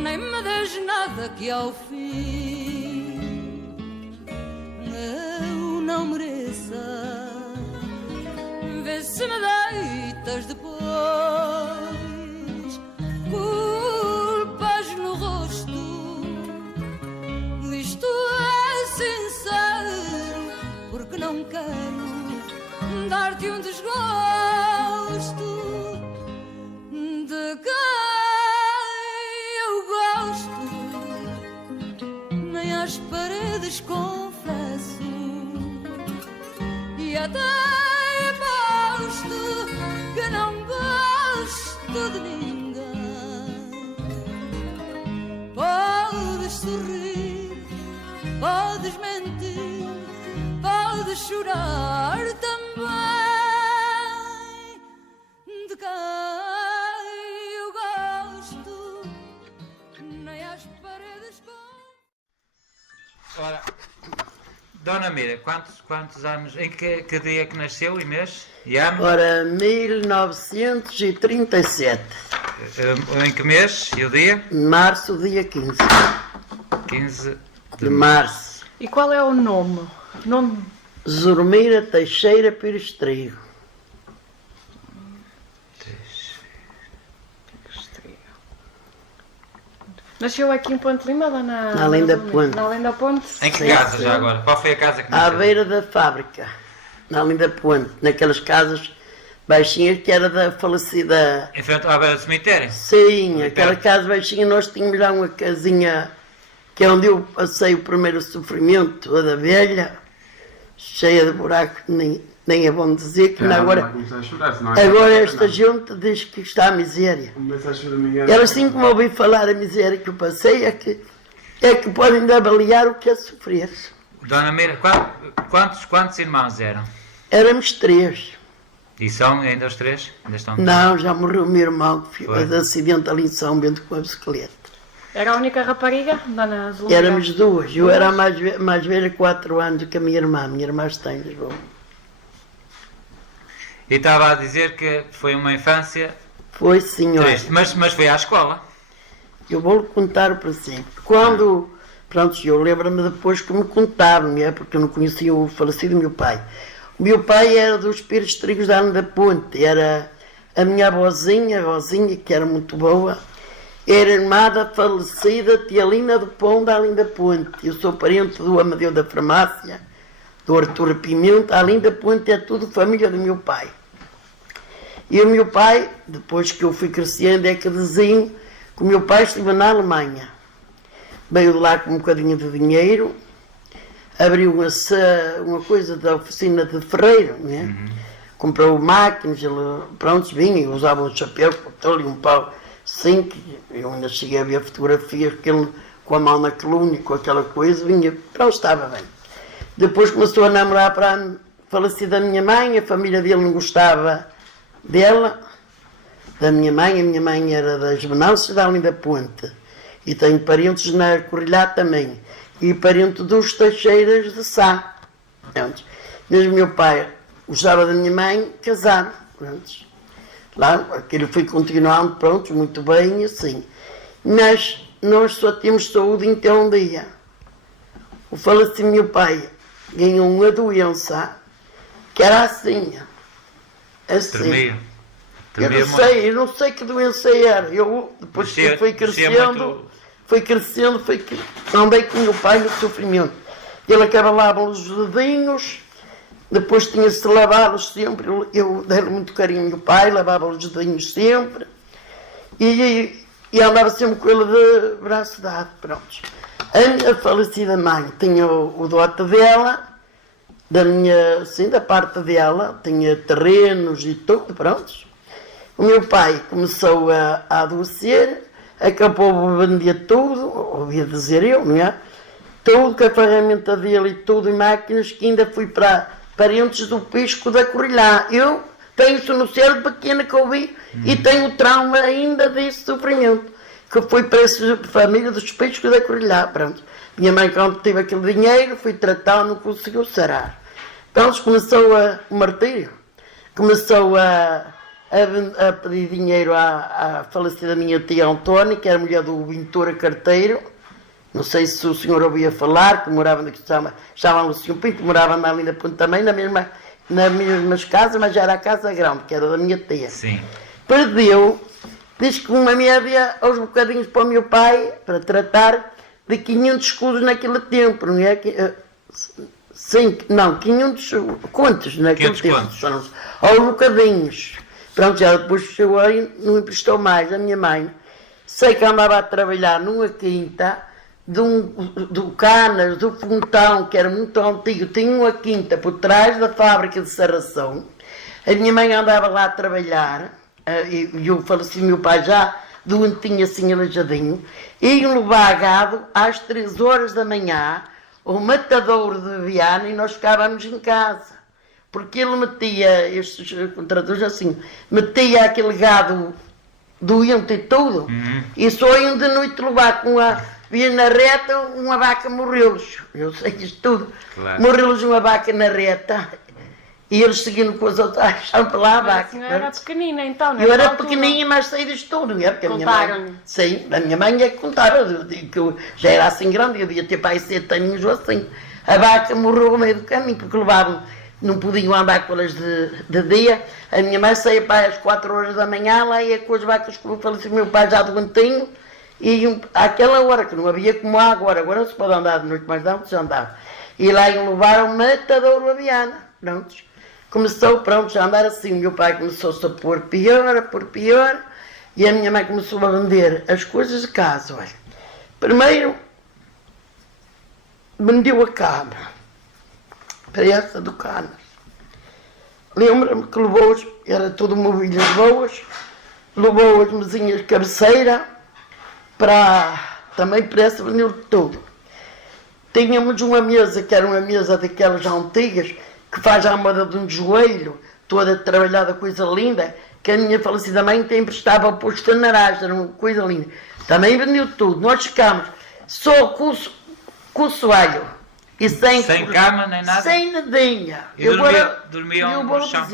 nem me des nada que ao fim eu não mereça. Vê se me deitas depois culpas no rosto. Isto é sincero, porque não quero dar-te um desgosto de quem eu gosto. Nem às paredes confesso e até aposto que não gosto de ninguém. Podes sorrir, podes mentir, podes chorar também. De quem eu gosto, nem às paredes com... Ora, Dona Mira, quantos anos, em que dia que nasceu e mês e ano? Ora, 1937. Em que mês e o dia? Março, dia 15. 15 de março. E qual é o nome? Zormira Teixeira Pires Trigo. Nasceu aqui em Ponte Lima, lá na Além da Ponte. Na Além da Ponte? Em que casa já agora? Qual foi a casa que nasceu? À beira da fábrica, na Além da Ponte, naquelas casas baixinhas que era da falecida... Em frente à beira do cemitério? Sim, aquela casa baixinha, nós tínhamos lá uma casinha que é onde eu passei o primeiro sofrimento, a da velha, cheia de buracos, nem é bom dizer que agora esta gente diz que está a miséria. Ela assim como ouvi falar a miséria que eu passei é que podem avaliar o que é sofrer. Dona Mira, quantos irmãos eram? Éramos 3. E são ainda os 3? Ainda estão? Não, já morreu o meu irmão que foi de acidente ali em São Bento com a bicicleta. Era a única rapariga, Dona Zulmira? Éramos 2. Eu era a mais velha 4 anos que a minha irmã. Minha irmã está em Lisboa. E estava a dizer que foi uma infância... Foi, senhor. Triste, mas foi à escola. Eu vou-lhe contar o presente. Quando, pronto, eu lembro-me depois que me contaram, não é? Porque eu não conhecia o falecido meu pai. O meu pai era dos Pires Trigos da Além da Ponte. Era a minha avózinha, que era muito boa. Era irmã da falecida tia Lina do Pão da Além da Ponte. Eu sou parente do Amadeu da Farmácia, do Artur Pimenta. A Além da Ponte é tudo família do meu pai. E o meu pai, depois que eu fui crescendo, é que diziam que o meu pai esteve na Alemanha. Veio de lá com um bocadinho de dinheiro, abriu uma coisa da oficina de ferreiro, né? Comprou máquinas, ele, pronto, vinha, usava um chapéu, ali um pau, assim, que eu ainda cheguei a ver fotografias, que ele com a mão na coluna, com aquela coisa, vinha, pronto, estava bem. Depois começou a namorar para a falecida minha mãe, a família dele não gostava dela, da minha mãe. A minha mãe era das Venâncias da Além da Ponte e tenho parentes na Corrilhá também e parente dos Teixeiras de Sá. Mas o meu pai gostava da minha mãe, casaram. Lá, aquilo foi continuando, pronto, muito bem, assim. Mas nós só temos saúde até um dia. O falecido meu pai ganhou uma doença que era assim. Tremia. Eu não sei que doença era. Eu, depois que fui crescendo, andei com o meu pai no sofrimento. Ele acabalava os dedinhos, depois tinha-se lavá-los sempre. Eu dei-lhe muito carinho ao meu pai, lavava os dedinhos sempre. E andava sempre com ele de braço dado, pronto. A minha falecida mãe tinha o dote dela, da parte dela, tinha terrenos e tudo, pronto. O meu pai começou a adoecer, acabou a vender tudo, ouvia dizer eu, não é? Tudo, com a ferramenta dele e tudo, e máquinas, que ainda fui para parentes do Pisco da Corrilhá. Eu tenho isso no cérebro pequeno que ouvi e tenho trauma ainda desse sofrimento, que fui para essa família dos Piscos da Corrilhá, pronto. Minha mãe, quando teve aquele dinheiro, foi tratar, não conseguiu sarar. Então começou o martírio, começou a a pedir dinheiro à falecida minha tia Antónia, que era mulher do Ventura Carteiro. Não sei se o senhor ouvia falar, que morava aqui, chamavam o senhor Pinto, morava ali na Ponte também, nas mesmas casas, mas já era a casa grande, que era da minha tia. Sim. Perdeu, diz que uma média aos bocadinhos para o meu pai, para tratar de 500 escudos naquele tempo, não é? 500 contos naquele 500 tempo, contos. aos bocadinhos. Pronto, já depois chegou aí, não emprestou mais a minha mãe. Sei que andava a trabalhar numa quinta do Canas, do Fontão, que era muito antigo, tinha uma quinta por trás da fábrica de serração. A minha mãe andava lá a trabalhar, e o falecido meu pai já doentinho assim aleijadinho, iam levar gado às 3 horas da manhã, o matadouro de Viana, e nós ficávamos em casa. Porque ele metia, estes contratores assim, metia aquele gado doente e tudo, e só iam de noite levar com via na reta, uma vaca morreu-lhes. Eu sei isto tudo. Claro. Morreu-lhes uma vaca na reta, e eles seguindo com as outras, acharam para lá a Mas a vaca. senhora era pequenina então, Eu era altura. pequenininha, mas sei disto tudo, não é? Porque a minha mãe, Contaram-lhe? sim, a minha mãe é que contava, que eu já era assim grande, eu devia ter para aí 7 aninhos ou assim. A vaca morreu ao meio do caminho, porque levavam, não podiam andar com elas de dia. A minha mãe saía para aí às 4 horas da manhã, lá ia com as vacas que faleceu meu pai já doentinho, e iam, àquela hora, que não havia como há agora não se pode andar de noite, mas não se andava. E lá iam levar ao matadouro a Viana, pronto. Começou, pronto, a andar assim, o meu pai começou-se a pôr pior, e a minha mãe começou a vender as coisas de casa, olha. Primeiro, vendeu a cabra, para essa do Canas. Lembro-me que levou, era tudo mobílias boas, levou as mesinhas de cabeceira, também para essa vendeu tudo. Tínhamos uma mesa, que era uma mesa daquelas antigas, que faz à moda de um joelho, toda trabalhada, coisa linda, que a minha falecida mãe até emprestava para os funerais, era uma coisa linda. Também vendeu tudo. Nós ficámos só com o soalho. E sem cama nem nada? Sem nadinha. E dormiam no chão?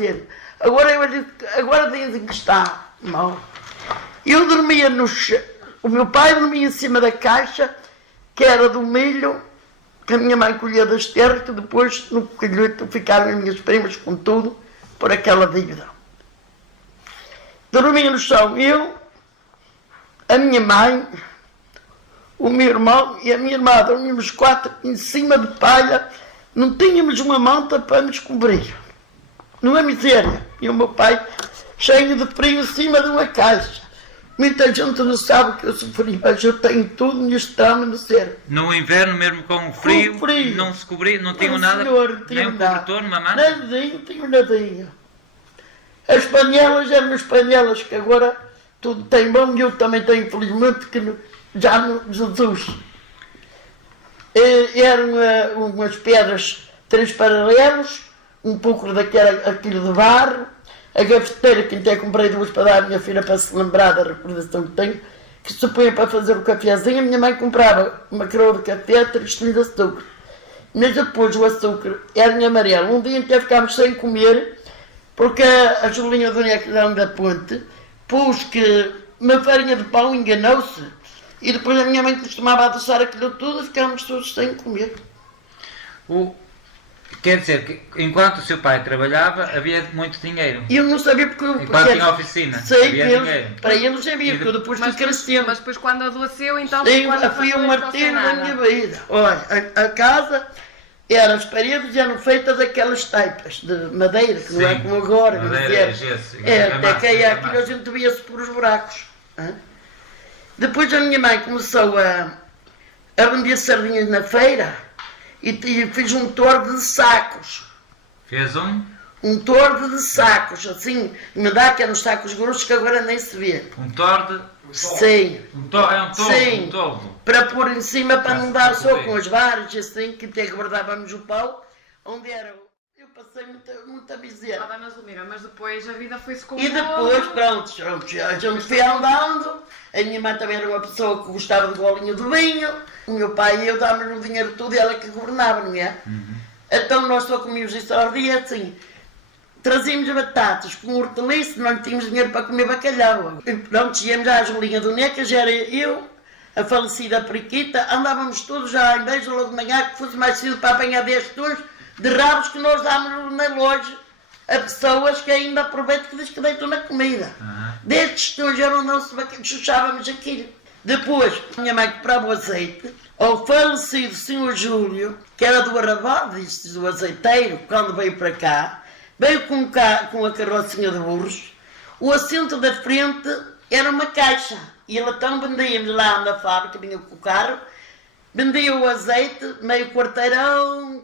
Agora dizem que está mal. Eu dormia no chão. O meu pai dormia em cima da caixa, que era do milho, que a minha mãe colhia das terras, que depois no colheito ficaram as minhas primas com tudo, por aquela dívida. Dormia no chão eu, a minha mãe, o meu irmão e a minha irmã, dormíamos 4 em cima de palha, não tínhamos uma manta para nos cobrir. Numa miséria. E o meu pai cheio de frio em cima de uma caixa. Muita gente não sabe que eu sofri, mas eu tenho tudo neste trama no cérebro. No inverno, mesmo com o frio, não se cobria, não tinham nada, nem um cobertor, uma manta? Nadinha, tinha nadinha. As panelas eram as panelas que agora tudo tem bom, e eu também tenho, infelizmente, que já no Jesus. Eram umas pedras 3 paralelos, um pouco aquilo de barro, a gafeteira, que até comprei 2 para dar à minha filha para se lembrar da recordação que tenho, que se põe para fazer o cafezinho. A minha mãe comprava uma coroa de café, 3 quilos de açúcar. Mas depois o açúcar era em amarelo. Um dia até ficámos sem comer, porque a Julinha Dona que da Ponte pôs que uma farinha de pão enganou-se, e depois a minha mãe costumava adoçar aquilo tudo e ficámos todos sem comer. Quer dizer que enquanto o seu pai trabalhava havia muito dinheiro. E eu não sabia porque... Enquanto tinha oficina, sei havia que dinheiro. Para eles havia, porque eu depois fui crescendo. Mas depois quando adoeceu, então Sim, quando fui um passou martírio a da minha vida. Olha, a casa, as paredes eram feitas daquelas taipas de madeira, que não é Sim, como agora. madeira, gesso, até que massa, aquilo a gente via-se por os buracos. Hã? Depois a minha mãe começou a vender sardinhas na feira e fiz um tordo de sacos. Fez um tordo de sacos, assim, me dá que eram os sacos grossos que agora nem se vê. Um tordo? Sim. É um tordo? Sim. Um tordo. Para pôr em cima, para não dar só com as varas, assim, que até guardávamos o pau, onde era. Eu passei muita miséria. Dona Zulmira, mas depois a vida foi-se como... E depois, pronto, a gente foi andando, a minha mãe também era uma pessoa que gostava de golinho de vinho, o meu pai e eu dávamos o dinheiro tudo e ela que governava, não é? Então nós só comíamos isso ao dia, assim, trazíamos batatas com hortaliça, não tínhamos dinheiro para comer bacalhau. E pronto, íamos à Julinha do Necas, era eu, a falecida Periquita, andávamos todos já em Beja logo de manhã, que fosse mais cedo para apanhar 10 tons de rabos que nós dámos na loja a pessoas que ainda aproveitam que diz que deitam na comida. 10 tostões eram nosso bacalhau, chuchávamos aquilo. Depois, a minha mãe comprava o azeite, ao falecido Sr. Júlio, que era do Arrabal, disse do azeiteiro, quando veio para cá, veio com a carrocinha de burros, o assento da frente era uma caixa, e então vendíamos lá na fábrica, vinha com o carro, vendia o azeite, meio quarteirão,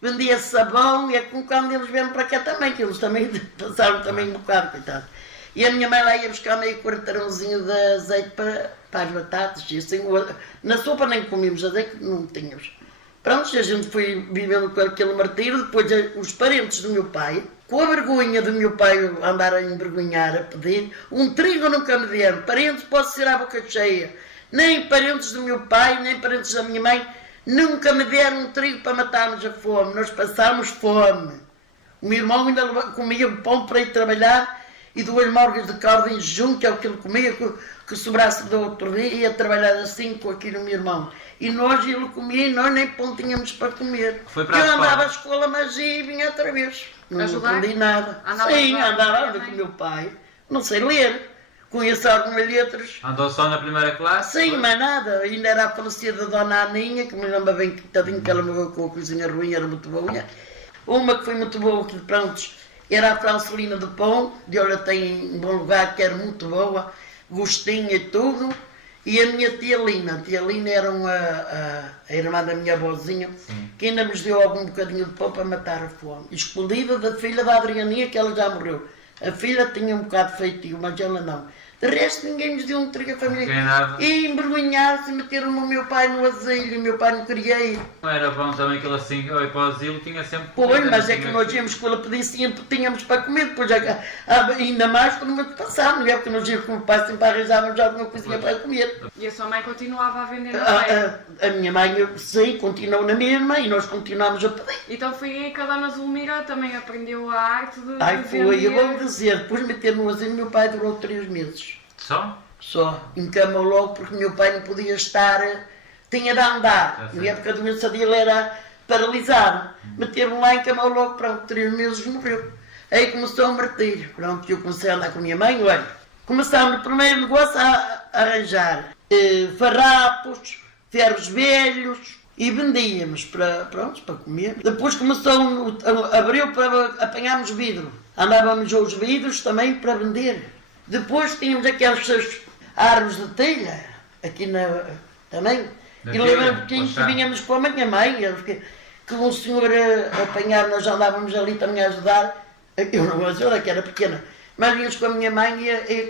vendia sabão, e é com quando eles vieram para cá também, que eles também passaram também um bocado, coitado. E a minha mãe lá ia buscar meio quarteirãozinho de azeite para as batatas, e assim, na sopa nem comíamos azeite, não tínhamos. Pronto, a gente foi vivendo com aquele martírio, depois os parentes do meu pai, com a vergonha do meu pai andar a envergonhar, a pedir, um trigo nunca me deram, parentes pode ser à boca cheia, nem parentes do meu pai, nem parentes da minha mãe, nunca me deram um trigo para matarmos a fome, nós passámos fome. O meu irmão ainda comia o pão para ir trabalhar, e 2 morgas de caldo em jejum, que é o que ele comia, que sobrasse do outro dia, ia trabalhar assim com aquilo o meu irmão. E nós, ele comia e nós nem pão tínhamos para comer. Foi para eu andava à escola, mas ia e vinha outra vez. Não aprendi nada. Sim, andava com o meu pai. Não sei ler. Conheço algumas letras. Andou só na primeira classe? Sim, mas nada. Ainda era a falecida Dona Aninha, que me lembra bem que tadinho que ela morreu com a cozinha ruim, era muito boa. Uma que foi muito boa, que pronto, era a Francelina do Pão, de olha tem um bom lugar, que era muito boa, gostinha e tudo. E a minha tia Lina era a irmã da minha avózinha, que ainda nos deu algum bocadinho de pão para matar a fome. Escondida da filha da Adrianinha, que ela já morreu. A filha tinha um bocado de feitio, mas ela não. De resto, ninguém nos deu um trigo a família. E envergonhar-se, meteram o meu pai no asilo, e o meu pai não queria ir. Não era bom também que ele assim, para o asilo, tinha sempre... Pois, mas é que nós íamos com ela pedir, sempre tínhamos para comer, depois ainda mais quando me passávamos, é porque nós íamos com o pai, sempre arranjávamos alguma coisinha para comer. E a sua mãe continuava a vender na feira? A minha mãe, sim, continuou na mesma e nós continuámos a pedir. Então foi aí que a dona Zulmira também aprendeu a arte de Ai, foi, vender. eu vou dizer, depois de meter no asilo, meu pai durou 3 meses. Só? Só. Encamou logo porque meu pai não podia estar, tinha de andar. Na época a doença dele era paralisada. Meteram lá, encamou logo, pronto, 3 meses morreu. Aí começou a martírio. Pronto, eu comecei a andar com a minha mãe, olha. Começámos no primeiro negócio a arranjar farrapos, ferros velhos e vendíamos para comer. Depois começou, abriu para apanharmos vidro. Andávamos aos vidros também para vender. Depois tínhamos aquelas árvores de telha, aqui também. E lembro-me que vinhamos com a minha mãe, que um senhor apanhar, nós andávamos ali também a ajudar. Eu não ajudava, que era pequena. Mas vínhamos com a minha mãe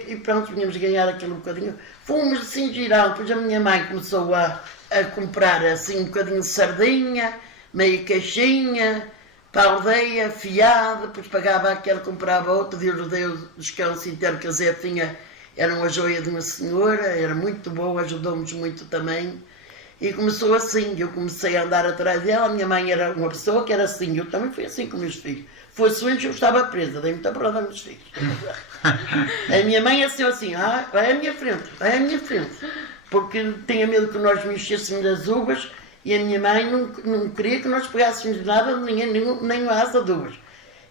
e pronto, vínhamos ganhar aquele bocadinho. Fomos assim girando, depois a minha mãe começou a comprar assim um bocadinho de sardinha, meia caixinha, para a aldeia, fiado, depois pagava aquele, comprava outro, Deus deu descanso inteiro, que a Zé tinha, era uma joia de uma senhora, era muito boa, ajudou-nos muito também. E começou assim, eu comecei a andar atrás dela, a minha mãe era uma pessoa que era assim, eu também fui assim com meus filhos. Fosse antes eu estava presa, dei muita prova aos meus filhos. A minha mãe assim, vai à minha frente, porque tinha medo que nós mexêssemos das uvas, e a minha mãe não queria que nós pegássemos nada, nem a asa de uvas.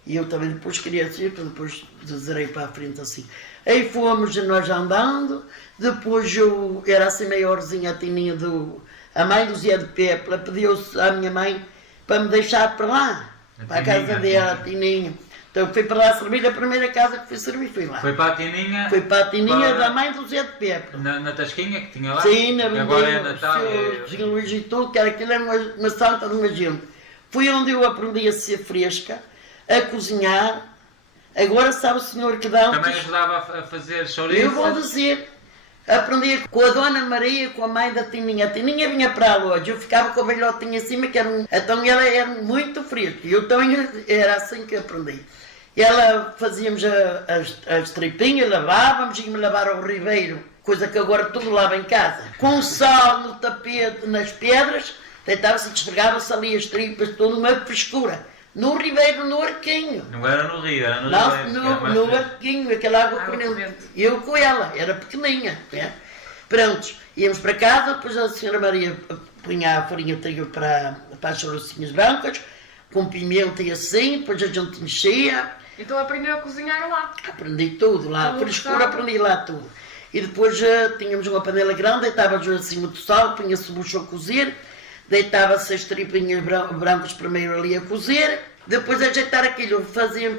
E eu também depois queria assim, depois zerei para a frente assim. Aí fomos nós andando, depois eu era assim maiorzinha, a Tininha a mãe do Zé de Pepla, pediu-se à minha mãe para me deixar para lá, para a casa dela, a Tininha. Então fui para lá servir, a primeira casa que fui servir, fui lá. Foi para a Tininha? Foi para a Tininha da mãe do Zé de Pepla. Na Tasquinha que tinha lá? Sim, na agora é Natal. São Luís e tudo, que aquilo era uma santa de uma gente. Fui onde eu aprendi a ser fresca, a cozinhar. Agora sabe o senhor que dá... Também ajudava a fazer chouriças? Eu vou dizer, aprendi com a Dona Maria, com a mãe da Tininha. A Tininha vinha para a loja, eu ficava com o velhotinho em cima, que era então ela era muito fresca. Eu também era assim que aprendi. Ela fazíamos as tripinhas, lavávamos, íamos lavar ao ribeiro, coisa que agora tudo lava em casa. Com sal no tapete, nas pedras, deitava-se e desfregava-se ali as tripas, toda uma frescura. No Ribeiro, no Arquinho. Não era no Rio, era no Não, Ribeiro, era mais no fresco. Arquinho, aquela água Água corrente. corrente. Eu com ela, era pequeninha. Né? Prontos, íamos para casa, depois a senhora Maria punha a farinha de trigo para as chorocinhas brancas, com pimenta e assim, depois a gente mexia. Então aprendeu a cozinhar lá. Aprendi tudo lá, Tudo frescura sabe? aprendi lá tudo. E depois tínhamos uma panela grande, deitava-nos assim muito sal, punha-se o bucho a cozer, deitava-se as tripinhas brancas primeiro ali a cozer, depois a ajeitar aquilo,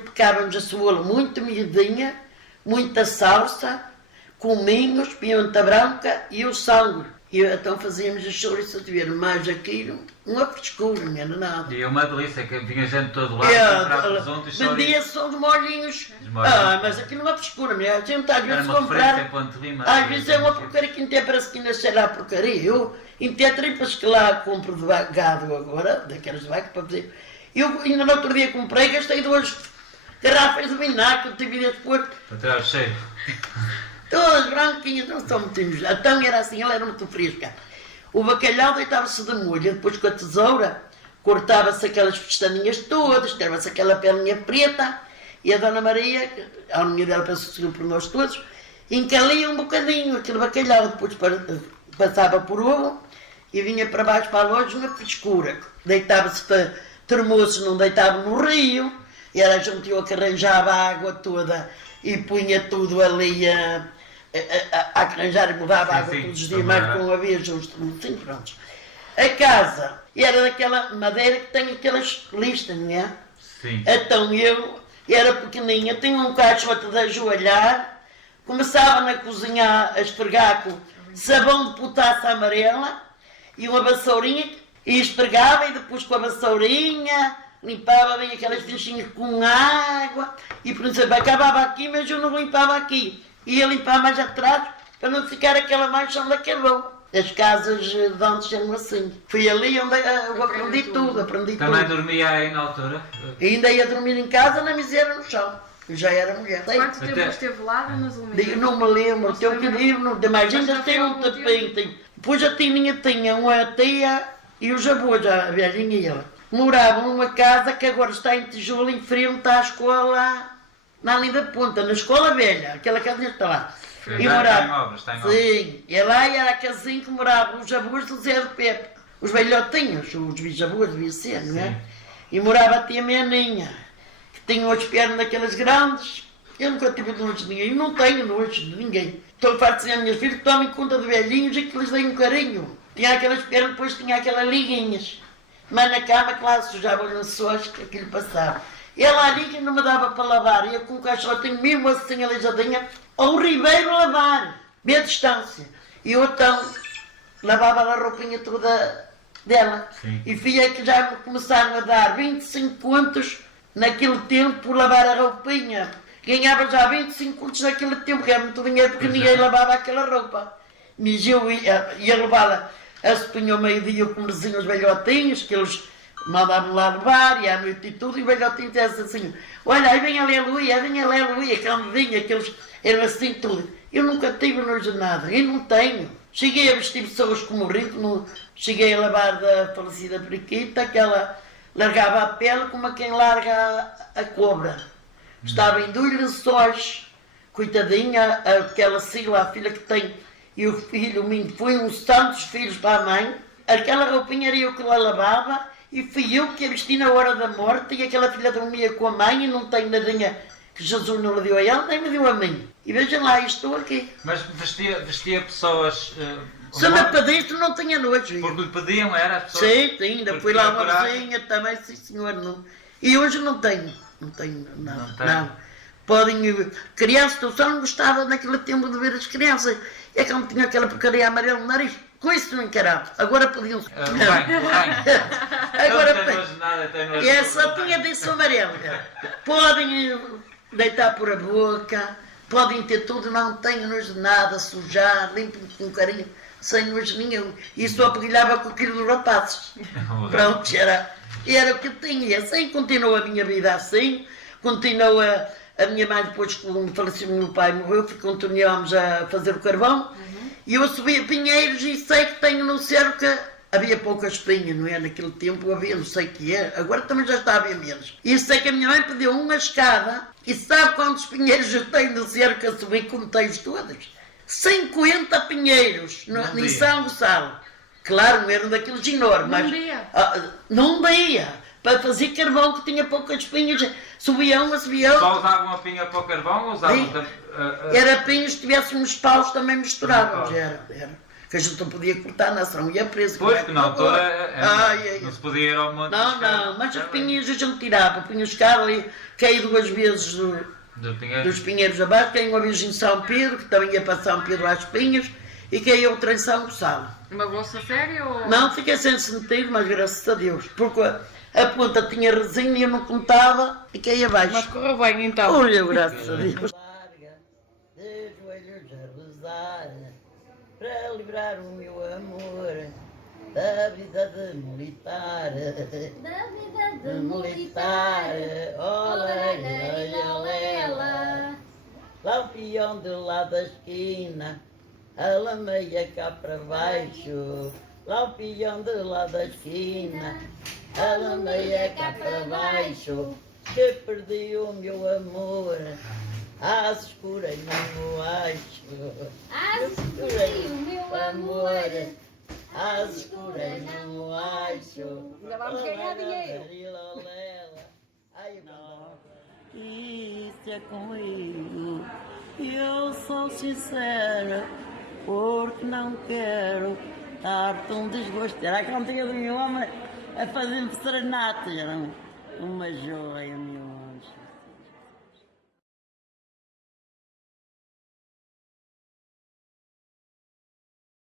picávamos a cebola muito miudinha, muita salsa, cominhos, pimenta branca e o sangue. E então fazíamos as chouriças de ver mais aquilo, uma frescura, não era nada. E uma delícia, que vinha gente todo lá, comprar presunto e chouriço. Vendia só os molhinhos. Os molhinhos. Mas aquilo não é frescura, mulher. A gente às Era vezes uma referência em comprar. Ponte Lima. Às vezes é uma porcaria que até parece que ainda sei lá porcaria. Eu, até tripas que lá compro de gado agora, daquelas vacas para fazer. Eu ainda no outro dia comprei, gastei 2 garrafas de vinagre, tive de depois. Para tirar o cheiro. Todas branquinhas, não são muito injustas. Então era assim, ela era muito fresca. O bacalhau deitava-se de molho, depois com a tesoura cortava-se aquelas pestaninhas todas, tirava-se aquela pelinha preta e a Dona Maria, a mulher dela passou por nós todos, encalia um bocadinho aquele bacalhau, depois passava por ovo e vinha para baixo para a loja uma frescura. Deitava-se para termoços, não deitava no rio, e ela juntou que arranjava a água toda e punha tudo ali a arranjar e mudava a água Sim, todos os sim, dias, mais também com uma vez, assim, pronto. A casa era daquela madeira que tem aquelas listas, não é? Sim. Então eu era pequeninha, tinha um caixote de ajoelhar, começava na cozinha a esfregar com sabão de potássio amarela e uma vassourinha e esfregava e depois com a vassourinha limpava bem aquelas fichinhas com água e por exemplo acabava aqui, mas eu não limpava aqui. Ia limpar mais atrás para não ficar aquela mancha onde acabou. As casas de antes eram assim. Fui ali onde eu aprendi tudo, aprendi Também tudo. dormia aí na altura? E ainda ia dormir em casa na miséria no chão. Eu já era mulher. Quanto tempo Até- esteve lá, Dona Digo, Zulmira? não me lembro, tenho que ir, não, mas ainda já tem foi um algum tempo? tapete. Depois a Tininha tinha uma tia e os avós, a velhinha e ela, moravam numa casa que agora está em tijolo, em frente à escola, na linda ponta, na escola velha, aquela casa está lá. Já está em obras, está em obras. Sim, e lá era a casinha que moravam os avós do Zé de Pepe, os velhotinhos, os bisavós devia ser, não é? Sim. E morava a tia Meninha, que tinha as pernas daquelas grandes. Eu nunca tive nojo de ninguém, eu não tenho nojo de ninguém. Estou farto de dizer às minhas filhas que tomem conta de velhinhos e que lhes deem um carinho. Tinha aquelas pernas, depois tinha aquelas liguinhas. Mas na cama, claro, sujava os lençóis que aquilo passava. Ela ali que não me dava para lavar, ia com o caixotinho mesmo assim alijadinha, ao Ribeiro lavar, meia distância. E eu então lavava a roupinha toda dela. Sim. E filha que já me começaram a dar 25 contos naquele tempo por lavar a roupinha. Ganhava já 25 contos naquele tempo, que era muito dinheiro porque Pois é. ninguém lavava aquela roupa. Mas eu ia levá-la, a se punha ao meio-dia com os velhotinhos, que eles mandavam lá levar, e à noite e tudo, e o velhotinho dizia assim, olha, aí vem aleluia, quando vinha, que eles eram assim tudo. Eu nunca tive nojo de nada, eu não tenho. Cheguei a vestir pessoas como rico, não, cheguei a lavar da falecida periquita, que ela largava a pele como a quem larga a cobra. Estava em 2 lençóis, coitadinha, aquela Sila, a filha que tem, e o filho, o menino, foi uns tantos filhos para a mãe. Aquela roupinha era eu que lá lavava, e fui eu que a vesti na hora da morte, e aquela filha dormia com a mãe, e não tem nadinha que Jesus não lhe deu a ela, nem me deu a mim. E vejam lá, estou aqui. Mas vestia pessoas... Se me pediste, não tinha nojo. Porque lhe pediam, era as pessoas... Sim, ainda porque fui lá tinha uma coragem. vizinha também, sim senhor. Não. E hoje não tenho nada. Não tem. Não. Podem. Crianças, eu só não gostava naquele tempo de ver as crianças. É que não tinha aquela porcaria amarela no nariz. Com isso não encarava. Agora podiam. Bem. Agora Não tem nojo de nada, tem nojo de é, tudo, só não tinha tem. disso amarelo. Podem deitar por a boca, podem ter tudo, não tenho nojo de nada, sujar, limpo com carinho, sem nojo nenhum. E só peguilhava com aquilo dos rapazes. Pronto, era o que eu tinha. E assim continuou a minha vida assim, continua a minha mãe depois que o falecimento do meu pai morreu, continuámos a fazer o carvão. E eu subi a Pinheiros e sei que tenho no cerco havia pouca espinha, não é? Naquele tempo havia, não sei o que é, agora também já está a haver menos. E sei que a minha mãe pediu uma escada, e sabe quantos pinheiros eu tenho no cerco a subir, contei-os todos? 50 pinheiros em São Gonçalo. Claro, não eram daqueles enormes, mas... Num dia. Para fazer carvão que tinha poucas pinhas, subia uma, subia outra. Só usavam a pinha para o carvão ou usavam... Era pinhos, se tivéssemos paus também misturados, era. Que a gente não podia cortar na ação, ia preso. Pois, que na altura não se podia ir ao monte. Não, mas as pinhas a gente tirava, punha os carros ali, caí 2 vezes dos pinheiros abaixo, caí uma vez em São Pedro, que também ia para São Pedro às pinhas, e caí outra em São Gonçalo. Uma bolsa séria ou... Não, fiquei sem sentido, mas graças a Deus, porque a ponta tinha resina e eu não contava e caí abaixo. Mas correu bem então. Olha, graças a Deus. Larga, de joelhos a rezar, para livrar o meu amor da vida de militar. Da vida de militar. Olha, olha, lá o peão de lá da esquina, a lameia cá para baixo. Lá o peão de lá da esquina, a lameia cá para baixo, que perdi o meu amor, às escuras não o acho. Às escuras o meu amor. Às escuras não o acho. Ainda vamos ganhar dinheiro. Isso é comigo, eu sou sincera, porque não quero dar-te um desgosto. Era a cantiga do meu homem a fazer-me serenatas, era uma joia.